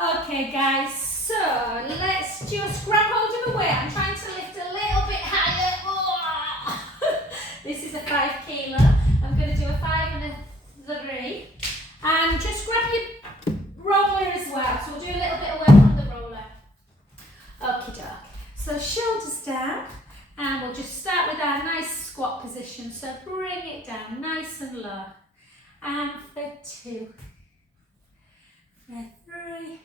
Okay guys, so let's just grab hold of the weight. I'm trying to lift a little bit higher. This is a 5 kilo. I'm going to do a 5 and a 3. And just grab your roller as well. So we'll do a little bit of work on the roller. Okie doke. So shoulders down. And we'll just start with our nice squat position. So bring it down nice and low. And for 2. For 3.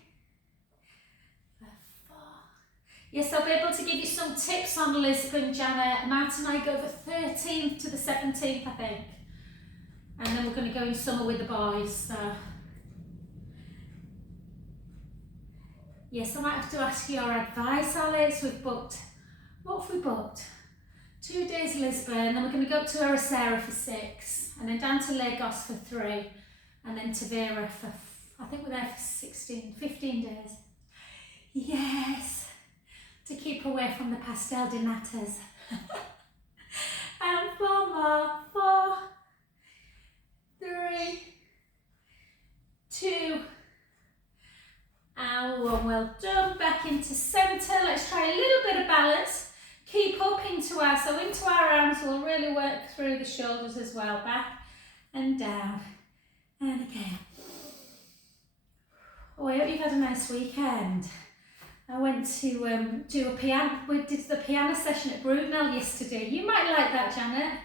Yes, I'll be able to give you some tips on Lisbon, Janet. Matt and I go the 13th to the 17th, I think. And then we're going to go in summer with the boys, so. Yes, I might have to ask your advice, Alex. We've booked, what have we booked? 2 days Lisbon, then we're going to go up to Ericeira for 6, and then down to Lagos for 3, and then to Vera for, I think we're there for 15 days. Yes. To keep away from the pastel de natas. And 4 more. 4, 3, 2, and 1. Well done. Back into centre. Let's try a little bit of balance. Keep up into our arms. We'll really work through the shoulders as well. Back and down. And again. Oh, I hope you've had a nice weekend. I went to do a piano. We did the piano session at Brudenell yesterday. You might like that, Janet.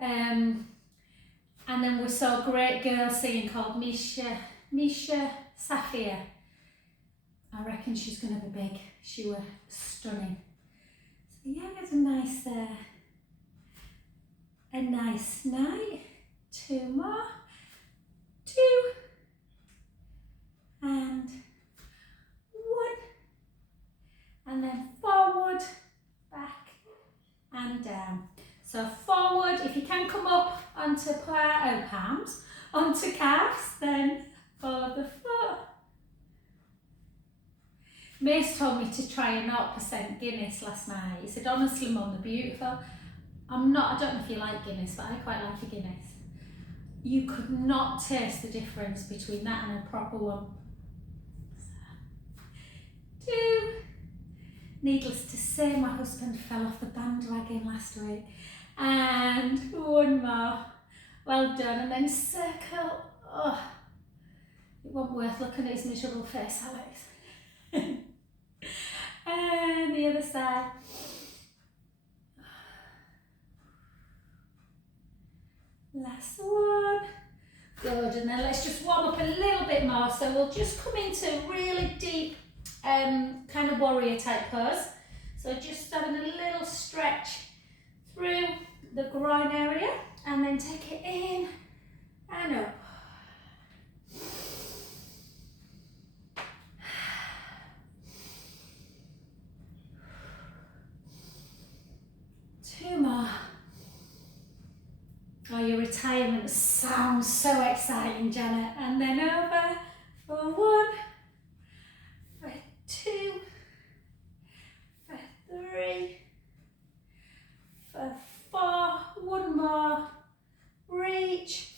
And then we saw a great girl singing called Misha Safia. I reckon she's going to be big. She was stunning. So yeah, it was a nice night. 2 more. 2 and 1. And then forward, back and down. So forward, if you can come up onto palms, onto calves, then follow the foot. Mace told me to try a 0% Guinness last night. He said, honestly Mum, they're beautiful. I don't know if you like Guinness, but I quite like a Guinness. You could not taste the difference between that and a proper one. 2. Needless to say, my husband fell off the bandwagon last week. And 1 more. Well done. And then circle. Oh, it wasn't worth looking at his miserable face, Alex. And the other side. Last one. Good. And then let's just warm up a little bit more. So we'll just come into really deep kind of warrior type pose. So just having a little stretch through the groin area and then take it in and up. Two more. Oh, your retirement sounds so exciting, Janet. And then over for 1. 2, for 3, for 4, 1 more, reach,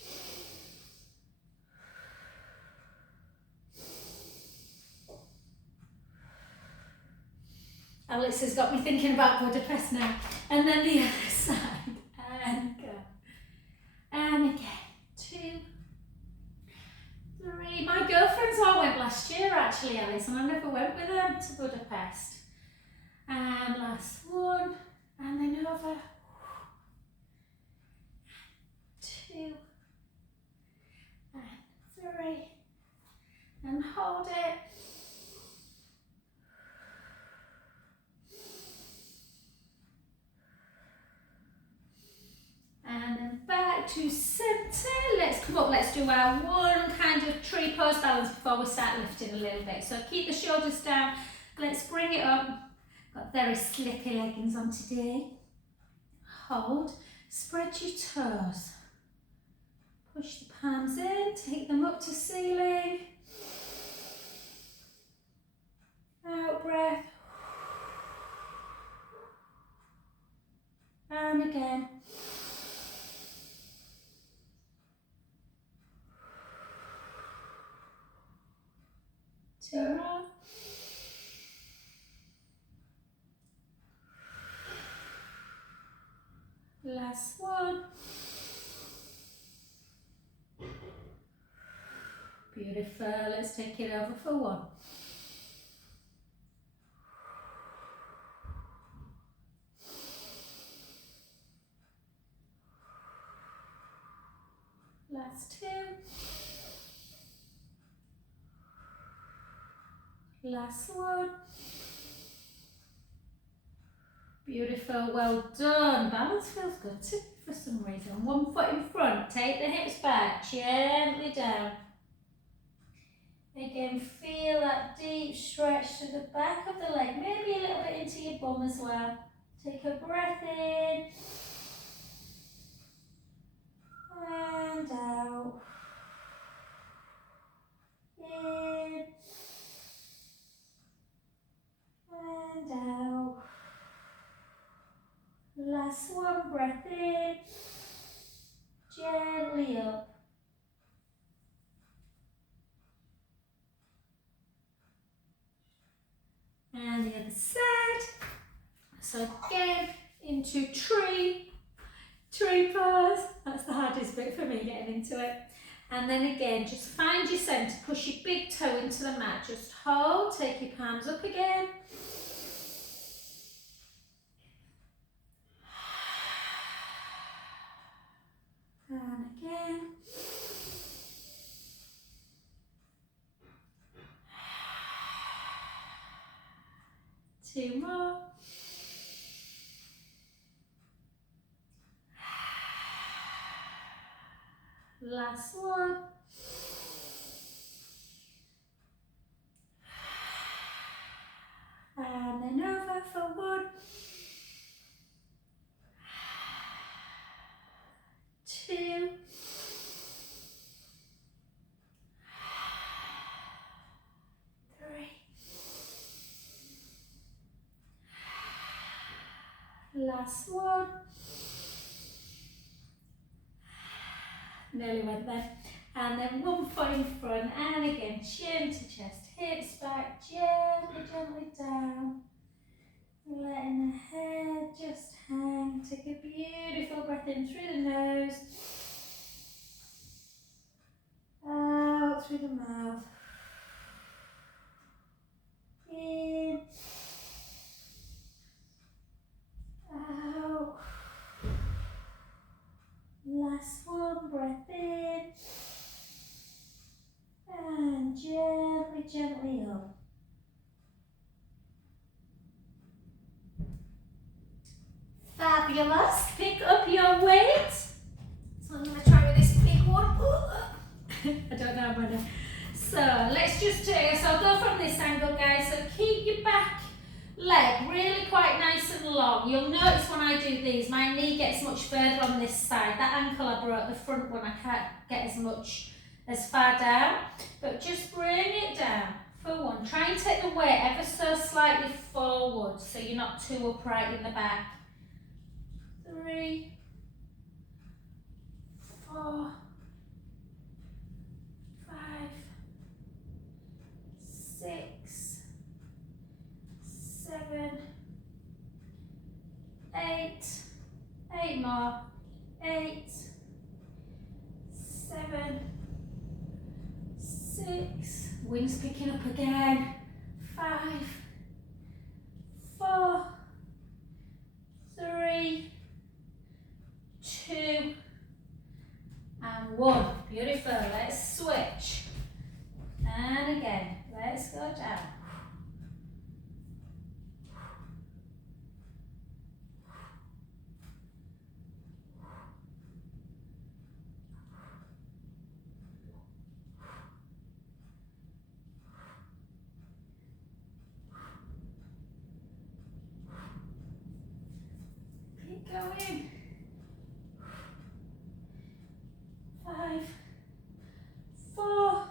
Alex has got me thinking about Budapest now, and then the other side, and go, and again, 2, 3. My girlfriends all went last year actually, Alice, and I never went with them to Budapest. And last 1, and then over. 2, and 3, and hold it. And then back to centre. Let's come up, let's do our 1 kind of tree pose balance before we start lifting a little bit. So keep the shoulders down, let's bring it up. Got very slippy leggings on today. Hold, spread your toes. Push the palms in, take them up to ceiling. Out breath. And again. 2, 2 more. Last one. Beautiful. Let's take it over for 1. Last 2. Last 1. Beautiful, well done. Balance feels good too for some reason. 1 foot in front, take the hips back, gently down. Again, feel that deep stretch to the back of the leg, maybe a little bit into your bum as well. Take a breath in and out. In and out. Last 1, breath in, gently up. And the other side. So again, into tree pose. That's the hardest bit for me, getting into it. And then again, just find your centre, push your big toe into the mat. Just hold, take your palms up again. And again. Two more. Last one. And then over for 1. 2. 3. Last one. Nearly went there. And then 1 foot in front, and again, chin to chest, hips back, gently down. Letting the head just hang. Take a beautiful breath in through the nose. Out through the mouth. In. Out. Last 1, breath in. And gently up. Fabulous. Pick up your weight. So I'm going to try with this big one. I don't know, I'm ready. So let's just so I'll go from this angle, guys. So keep your back leg really quite nice and long. You'll notice when I do these, my knee gets much further on this side. That ankle I broke, the front one, I can't get as far down. But just bring it down for 1. Try and take the weight ever so slightly forward so you're not too upright in the back. 3, 4, 5, 6, 7, 8, 8 more, 8, 7, 6, wings picking up again, 5, 4, 3, 2, and 1. Beautiful. Let's switch. And again, let's go down. Keep going. 5, 4,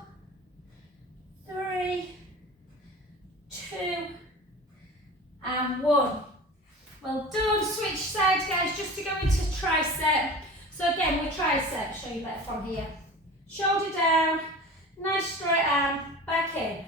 3, 2, and 1. Well done. Switch sides, guys, just to go into tricep. So again, with tricep, show you better from here. Shoulder down, nice straight arm, back in.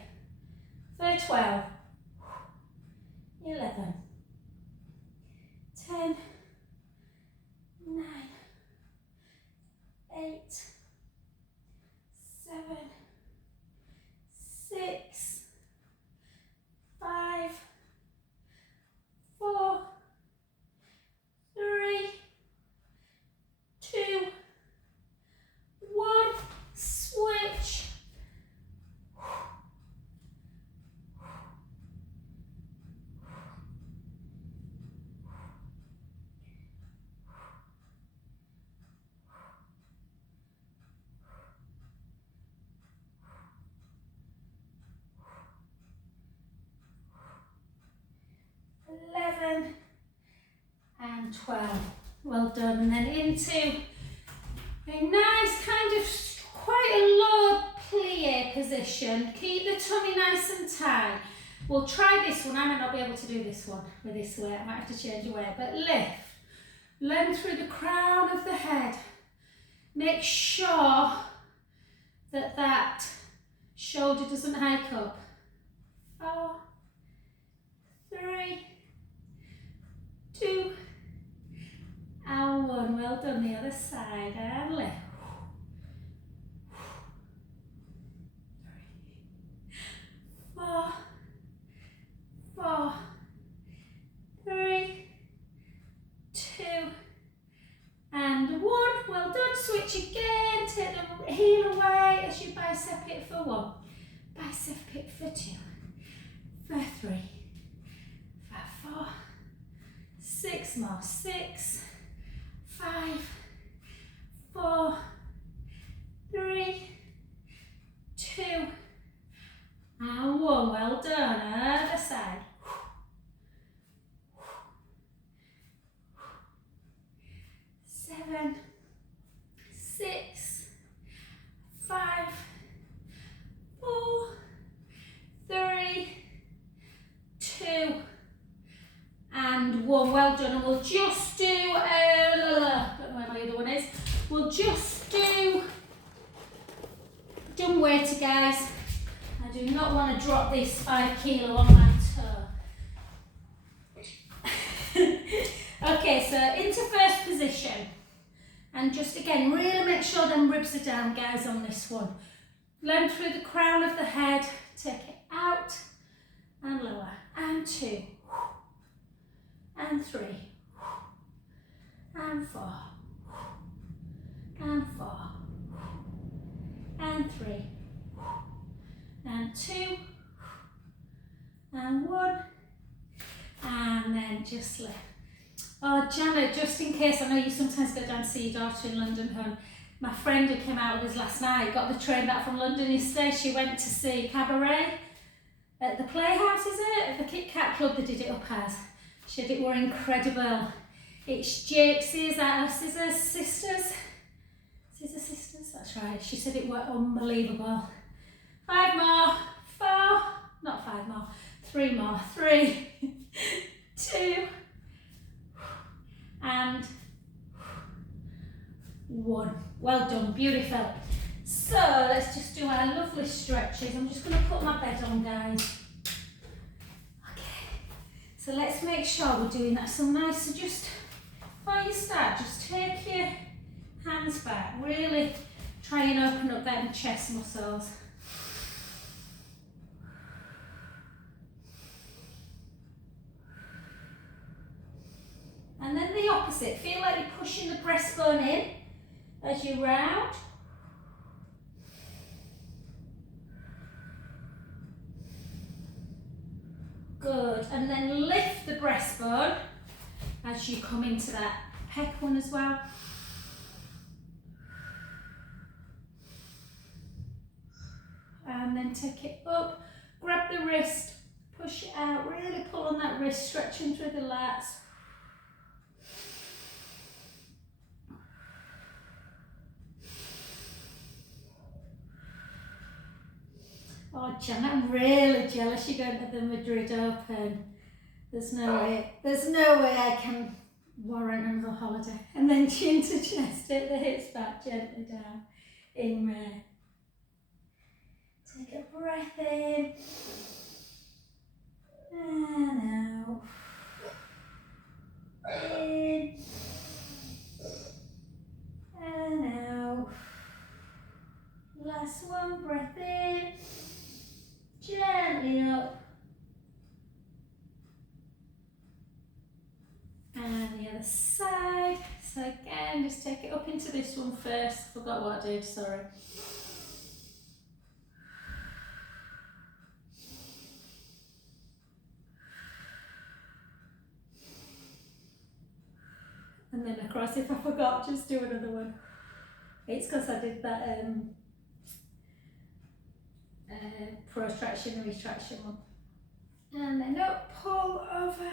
well done. And then into a nice kind of quite a low plie position. Keep the tummy nice and tight. We'll try this one. I might not be able to do this one with this weight. I might have to change the weight. But lift. Length through the crown of the head. Make sure that that shoulder doesn't hike up. 4, 3, 2, and 1. Well done. The other side. And lift. 4, 4, 3, 2, and 1. Well done. Switch again. Take the heel away as you bicep it for 1. Bicep it for 2. For 3. For 4. 6 more. 6, 5, 4, 3, 2, and 1. Well done. Other side. 7, 6, 5, 4, 3, 2, and 1. Well done. And we'll just do, I don't know where my other one is. We'll just do dumb weighter, guys. I do not want to drop this 5 kilo on my toe. Okay, so into first position. And just again, really make sure them ribs are down, guys, on this one. Length through the crown of the head. Take it out and lower. And 2. And 3. And 4. And 4. And 3. And 2. And 1. And then just lift. Oh, Janet, just in case, I know you sometimes go down to see your daughter in London, hon. My friend who came out with us last night got the train back from London yesterday. She went to see Cabaret at the Playhouse, is it? At the Kit Kat Club they did it up as. She said it were incredible. It's Jake Scissors Sisters. Scissor Sisters, that's right. She said it were unbelievable. 5 more. 4, not 5 more. 3 more. 3, 2, and 1. Well done, beautiful. So let's just do our lovely stretches. I'm just going to put my bed on, guys. Okay, so let's make sure we're doing that. So nice. So just before you start, just take your hands back. Really try and open up them chest muscles. And then the opposite. Feel like you're pushing the breastbone in as you round. Good. And then lift the breastbone as you come into that pec one as well. And then take it up. Grab the wrist. Push it out. Really pull on that wrist. Stretching through the lats. Oh, Janet, I'm really jealous you're going to the Madrid Open. There's no way I can warrant another holiday. And then chin to chest, take the hips back gently down. In there. Take a breath in. And out. In. And out. Last one, breath in. Gently up. And the other side. So again, just take it up into this one first. Forgot what I did, sorry. And then across. If I forgot, just do another one. It's because I did that protraction and retraction one. And then up, pull over.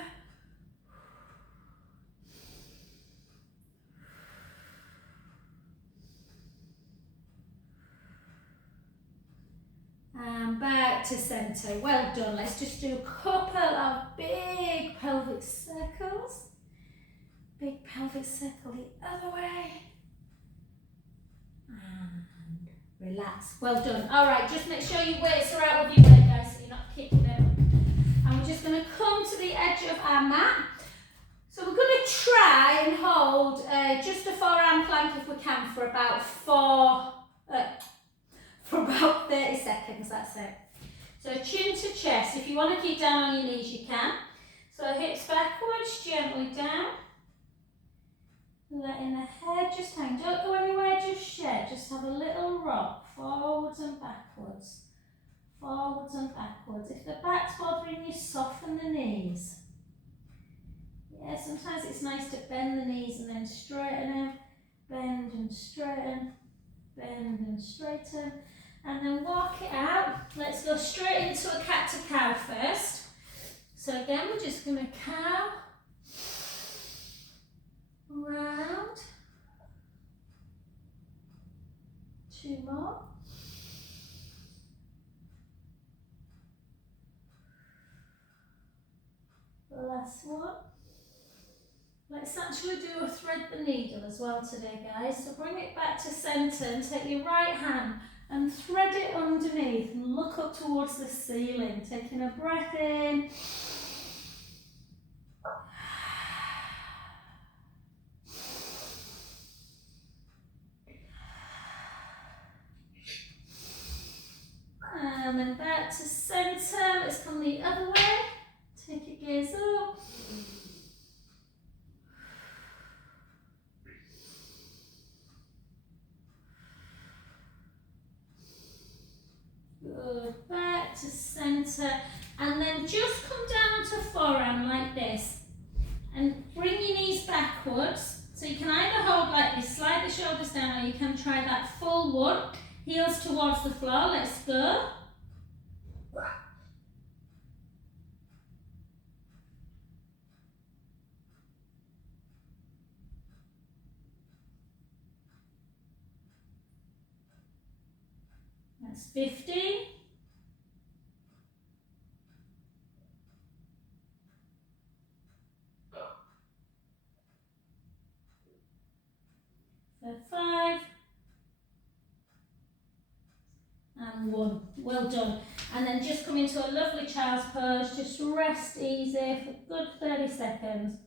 and back to centre. Well done. Let's just do a couple of big pelvic circles. Big pelvic circle the other way. And relax. Well done. All right, just make sure your weights are out of your way, guys, so you're not kicking them. And we're just going to come to the edge of our mat. So we're going to try and hold just a forearm plank if we can for about 30 seconds, that's it. So chin to chest. If you want to keep down on your knees, you can. So hips backwards, gently down. Letting the head just hang. Don't go anywhere just yet. Just have a little rock, forwards and backwards. Forwards and backwards. If the back's bothering you, soften the knees. Yeah, sometimes it's nice to bend the knees and then straighten them. Bend and straighten. Bend and straighten. And then walk it out. Let's go straight into a cat to cow first. So again, we're just going to cow. Round. 2 more. Last one. Let's actually do a thread the needle as well today, guys. So bring it back to centre and take your right hand and thread it underneath and look up towards the ceiling. Taking a breath in. And then back to centre. Let's come the other way. Take your gaze up. Good. Back to centre. And then just come down to forearm like this. And bring your knees backwards. So you can either hold like this, slide the shoulders down, or you can try that full one. Heels towards the floor. Let's go. That's 50. For 5. And 1. Well done. And then just come into a lovely child's pose. Just rest easy for a good 30 seconds.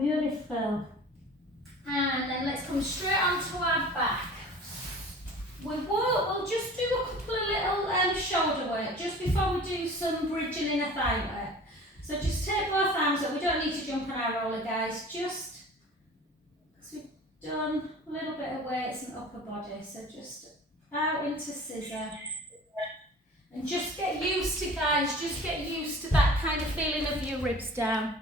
Beautiful. And then let's come straight onto our back. We'll just do a couple of little shoulder work just before we do some bridging inner thigh work. So just take both arms up. We don't need to jump on our roller, guys. Just because we've done a little bit of weights and upper body. So just out into scissor. And just get used to, guys, just get used to that kind of feeling of your ribs down.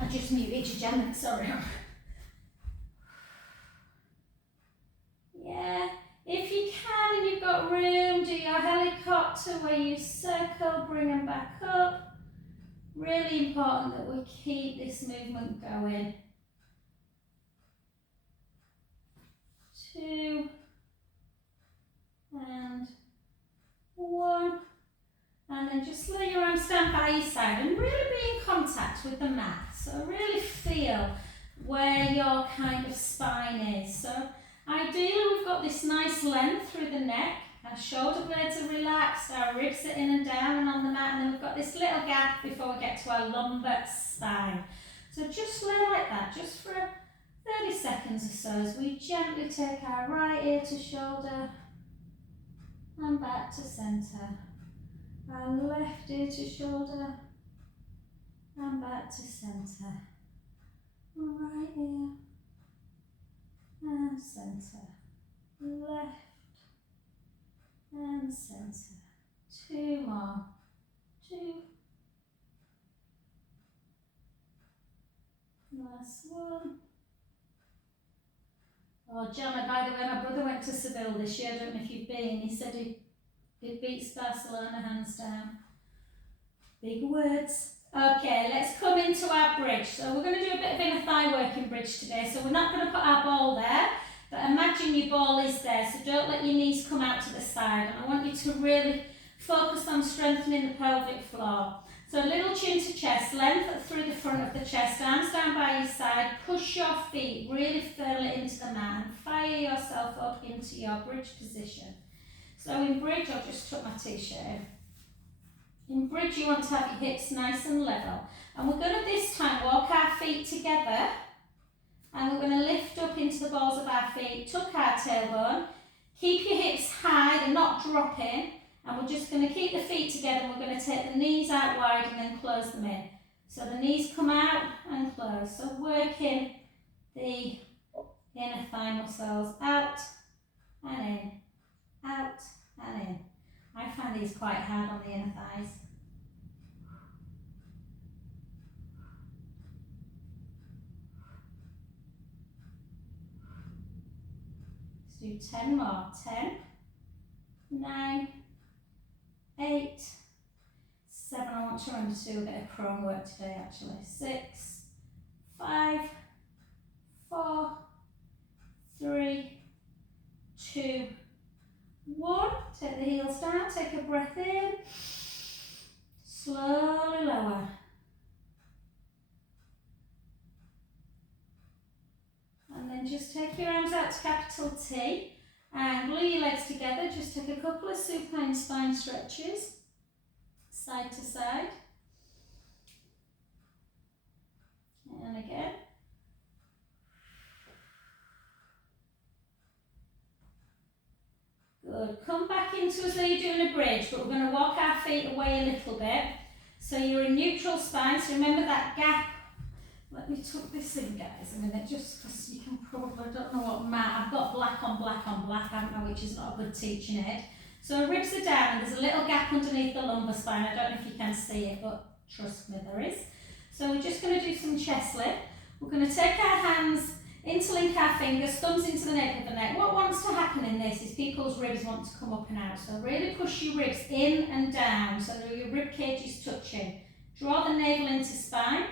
I just muted your Janet, sorry. Yeah, if you can and you've got room, do your helicopter where you circle, bring them back up. Really important that we keep this movement going. 2 and 1. And then just let your arms stand by your side and really be in contact with the mat. So really feel where your kind of spine is. So ideally we've got this nice length through the neck. Our shoulder blades are relaxed, our ribs are in and down and on the mat, and then we've got this little gap before we get to our lumbar spine. So just lay like that, just for 30 seconds or so as we gently take our right ear to shoulder and back to centre. Our left ear to shoulder and back to centre. Right ear and centre, left and centre. 2 more, 2, last one. Oh, Gemma, by the way, my brother went to Seville this year. I don't know if you've been. He said he beats Barcelona hands down. Big words. Okay, let's come into our bridge. So we're going to do a bit of inner thigh working bridge today. So we're not going to put our ball there, but imagine your ball is there. So don't let your knees come out to the side. And I want you to really focus on strengthening the pelvic floor. So a little chin to chest, length through the front of the chest, arms down by your side, push your feet really firmly into the mat and fire yourself up into your bridge position. So in bridge, I'll just tuck my t-shirt in. In bridge, you want to have your hips nice and level. And we're going to this time walk our feet together and we're going to lift up into the balls of our feet, tuck our tailbone, keep your hips high, they're not dropping. And we're just going to keep the feet together and we're going to take the knees out wide and then close them in. So the knees come out and close. So working the inner thigh muscles out and in, out and in. I find these quite hard on the inner thighs. Let's do 10 more. 10, 9, 8, 7, I want to remember to do a bit of prone work today actually. 6, 5, 4, 3, 2, 1. Take the heels down, take a breath in, slowly lower. And then just take your arms out to capital T. And glue your legs together, just take a couple of supine spine stretches, side to side. And again. Good. Come back into as though you're doing a bridge, but we're going to walk our feet away a little bit. So you're in neutral spine, so remember that gap. Let me tuck this in, guys, a minute, just because you can probably, I don't know what mat, I've got black on black on black, haven't I, which is not a good teaching aid. So ribs are down and there's a little gap underneath the lumbar spine. I don't know if you can see it, but trust me, there is. So we're just going to do some chest lift. We're going to take our hands, interlink our fingers, thumbs into the nape of the neck. What wants to happen in this is people's ribs want to come up and out. So really push your ribs in and down so that your rib cage is touching. Draw the navel into spine.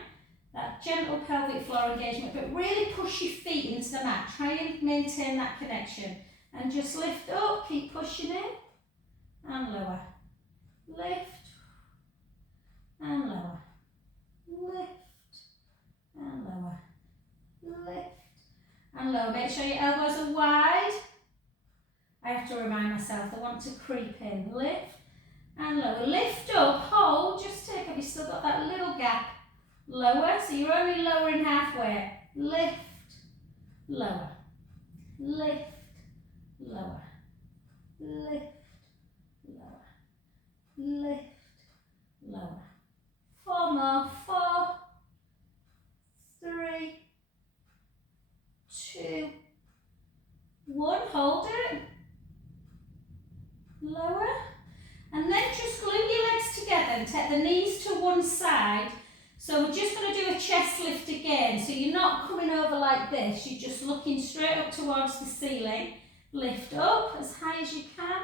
That gentle pelvic floor engagement, but really push your feet into the mat. Try and maintain that connection. And just lift up, keep pushing in, and lower. Lift, and lower. Lift, and lower. Lift, and lower. Make sure your elbows are wide. I have to remind myself, I want to creep in. Lift, and lower. Lift up, hold, just take, have you still got that little gap? Lower, so you're only lowering halfway. Lift, lower, lift, lower, lift, lower, lift, lower. 4 more. 4, 3, 2, 1. Hold it. Lower. And then just glue your legs together and take the knees to one side. So we're just going to do a chest lift again. So you're not coming over like this. You're just looking straight up towards the ceiling. Lift up as high as you can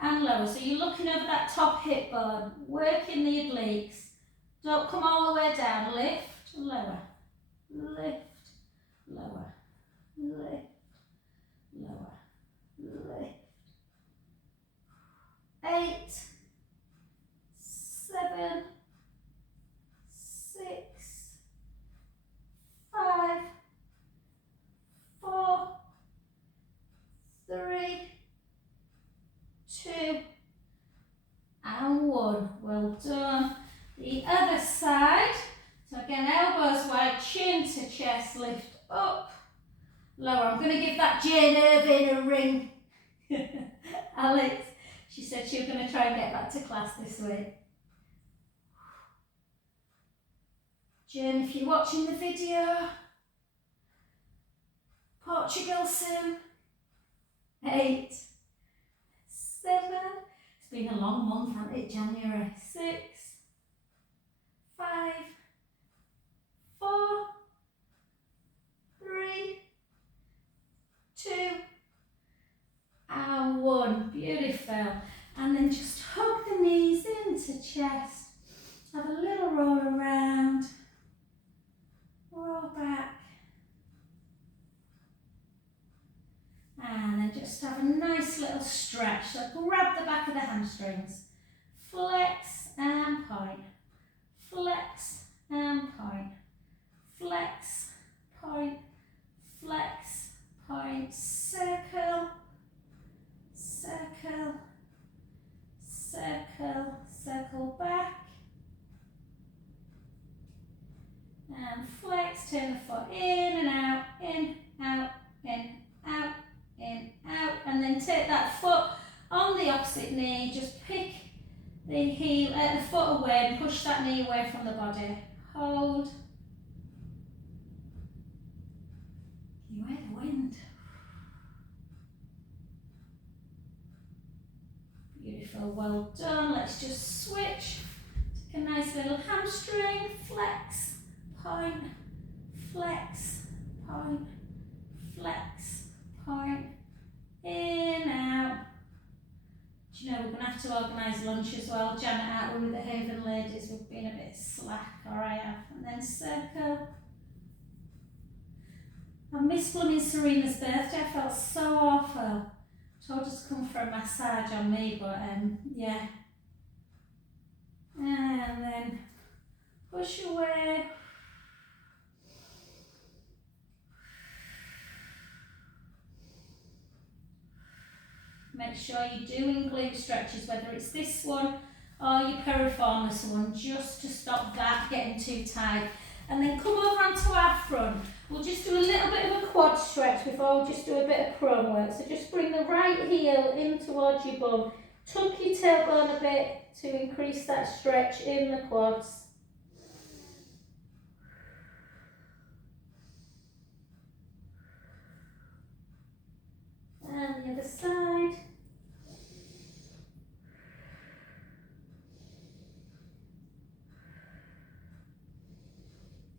and lower. So you're looking over that top hip bone, working the obliques. Don't come all the way down. Lift, lower, lift, lower, lift, lower, lift. 8, 7, 6, 5, 4, 3, 2, and 1. Well done. The other side. So again, elbows wide, chin to chest, lift up, lower. I'm going to give that Jane Irving a ring. Alex, she said she was going to try and get back to class this week. Jane, if you're watching the video, Portugal soon. 8, 7. It's been a long month, hasn't it? January. 6, 5, 4, 3, 2, and 1. Beautiful. And then just hug the knees into chest. Have a little roll around. Roll back. And then just have a nice little stretch. So grab the back of the hamstrings. Flex and point. Flex and point. Flex, point, flex, point. Circle, circle, circle, circle back. And flex, turn the foot in and out, in, out, in, out, in, out. And then take that foot on the opposite knee, just pick the heel, the foot away and push that knee away from the body. Hold. You hear the wind. Beautiful, well done. Let's just switch. Take a nice little hamstring, flex, point, flex, point, flex, point, in, out. Do you know, we're going to have to organise lunch as well. Janet out with the Haven ladies, we've been a bit slack, or I have. And then circle. I missed blooming Serena's birthday, I felt so awful. Told her to come for a massage on me, but yeah. And then push away. Make sure you're doing glute stretches, whether it's this one or your piriformis one, just to stop that getting too tight. And then come over onto our front. We'll just do a little bit of a quad stretch before we just do a bit of prone work. So just bring the right heel in towards your bum. Tuck your tailbone a bit to increase that stretch in the quads. And the other side.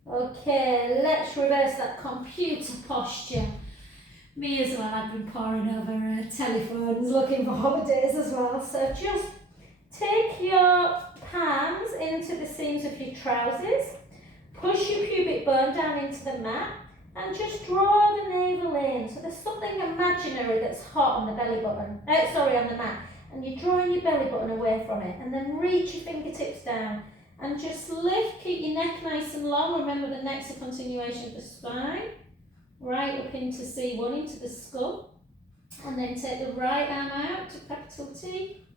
Okay, let's reverse that computer posture. Me as well, I've been poring over telephones looking for holidays as well. So just take your palms into the seams of your trousers, push your pubic bone down into the mat and just draw the navel in. So there's something imaginary that's hot on the belly button, on the mat. And you're drawing your belly button away from it and then reach your fingertips down. And just lift, keep your neck nice and long. Remember the neck's a continuation of the spine. Right up into C1, into the skull. And then take the right arm out to capital T.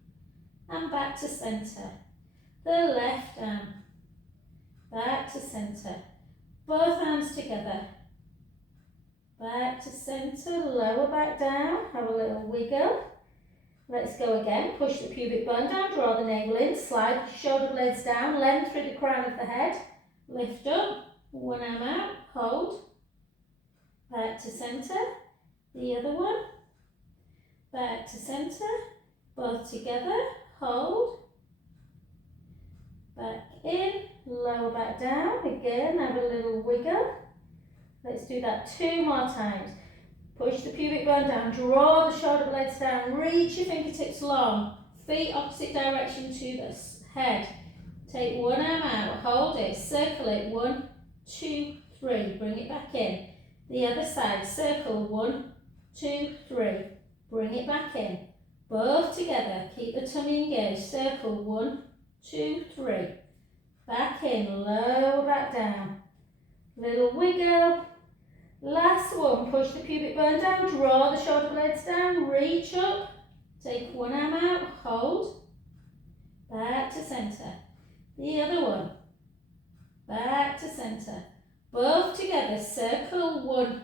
And back to centre. The left arm. Back to centre. Both arms together. Back to centre, lower back down. Have a little wiggle. Let's go again. Push the pubic bone down, draw the navel in, slide the shoulder blades down, length through the crown of the head. Lift up, one arm out, hold. Back to centre. The other one. Back to centre. Both together, hold. Back in, lower back down. Again, have a little wiggle. Let's do that 2 more times. Push the pubic bone down, draw the shoulder blades down, reach your fingertips long, feet opposite direction to the head. Take one arm out, hold it, circle it, 1, 2, 3, bring it back in. The other side, circle, 1, 2, 3, bring it back in. Both together, keep the tummy engaged, circle, 1, 2, 3, back in, lower back down. Little wiggle. Last one, push the pubic bone down, draw the shoulder blades down, reach up, take one arm out, hold, back to centre. The other one, back to centre. Both together, circle, 1,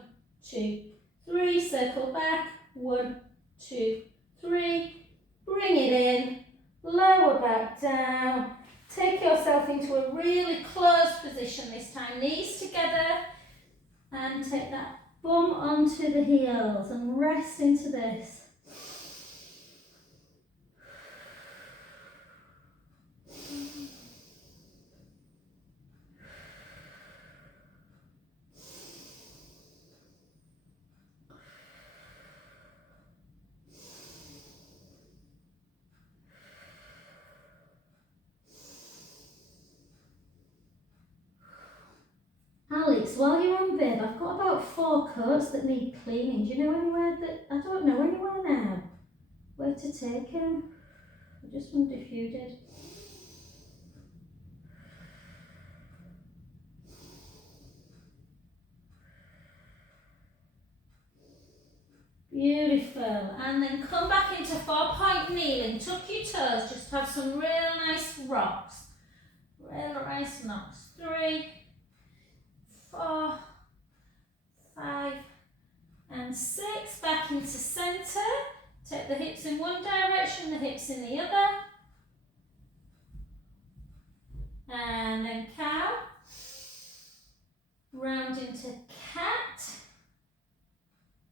2, 3, circle back, 1, 2, 3, bring it in, lower back down, take yourself into a really closed position this time, knees together. And take that bum onto the heels and rest into this. Alex, while you're on bib, I've got about 4 coats that need cleaning. Do you know anywhere that, I don't know anywhere now, where to take them? I just wondered if you did. Beautiful. And then come back into 4-point kneeling. Tuck your toes. Just have some real nice rocks. Real nice knocks. 3, 4, 5, and 6. Back into centre. Take the hips in one direction, the hips in the other. And then cow. Round into cat.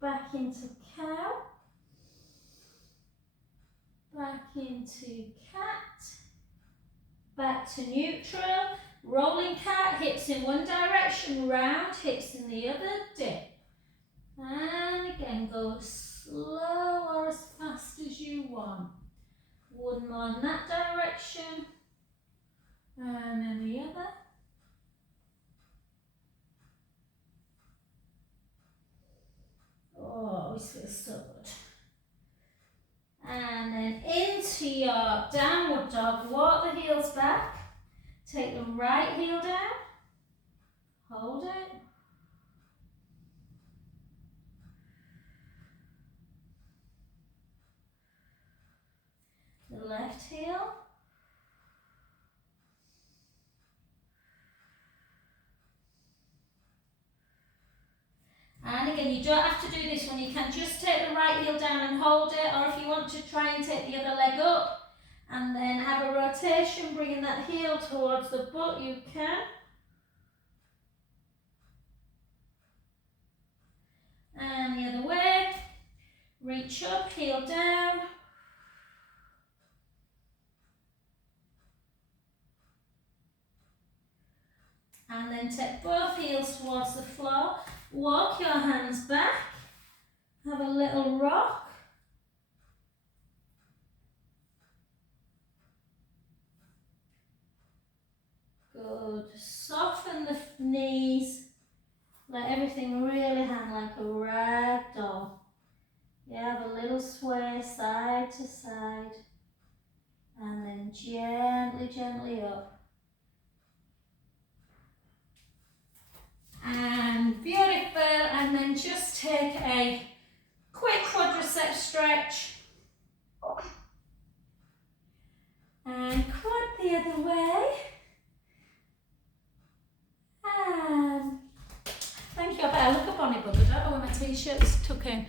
Back into cow. Back into cat. Back to neutral. Rolling cat, hips in one direction, round, hips in the other, dip. And again, go slow or as fast as you want. One more in that direction. And then the other. Oh, this feels so good. And then into your downward dog, walk the heels back. Take the right heel down. Hold it. The left heel. And again, you don't have to do this one. You can just take the right heel down and hold it, or if you want to try and take the other leg up and then have a rotation, bringing that heel towards the butt, you can. And the other way. Reach up, heel down. And then take both heels towards the floor. Walk your hands back. Have a little rock. Good. Soften the knees. Let everything really hang like a rag doll. You have a little sway side to side. And then gently, gently up. And beautiful. And then just take a quick quadricep stretch. And quad the other way. And thank you. I better look up on it, but I don't know where my t-shirt's tucked in.